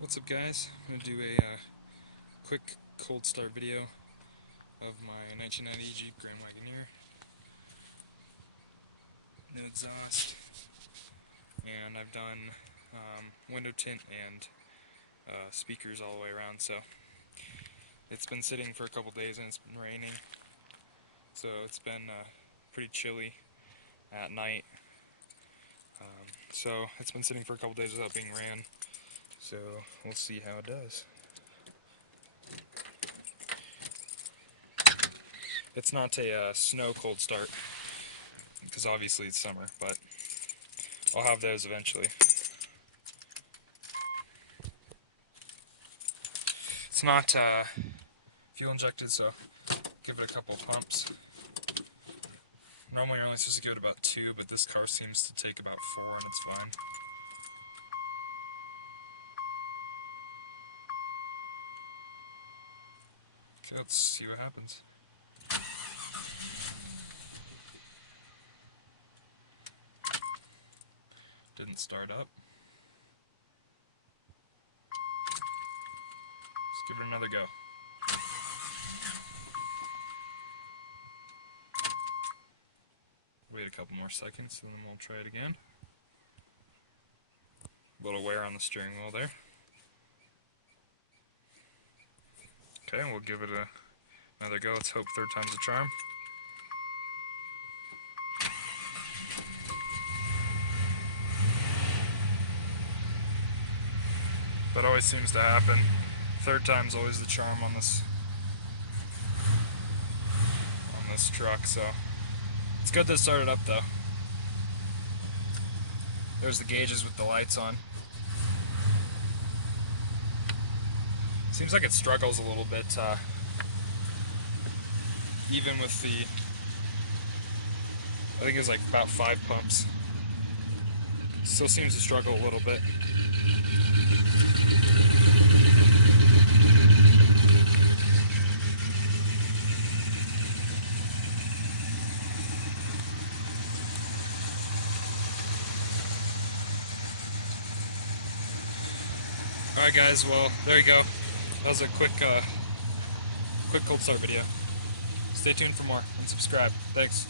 What's up, guys? I'm going to do a quick cold start video of my 1990 Jeep Grand Wagoneer. No exhaust, and I've done window tint and speakers all the way around. So it's been sitting for a couple days and it's been raining, so it's been pretty chilly at night. So it's been sitting for a couple days without being ran, so we'll see how it does. It's not a snow cold start, because obviously it's summer, but I'll have those eventually. It's not fuel injected, so give it a couple of pumps. Normally you're only supposed to give it about 2, but this car seems to take about 4 and it's fine. Okay, let's see what happens. Didn't start up. Let's give it another go. Wait a couple more seconds and then we'll try it again. A little wear on the steering wheel there. Okay, we'll give it another go. Let's hope third time's a charm. That always seems to happen. Third time's always the charm on this truck, so it's good that it started up though. There's the gauges with the lights on. Seems like it struggles a little bit, even with the, I think it's like about 5 pumps. Still seems to struggle a little bit. Alright guys, well, there you go. That was a quick cold start video. Stay tuned for more and subscribe. Thanks.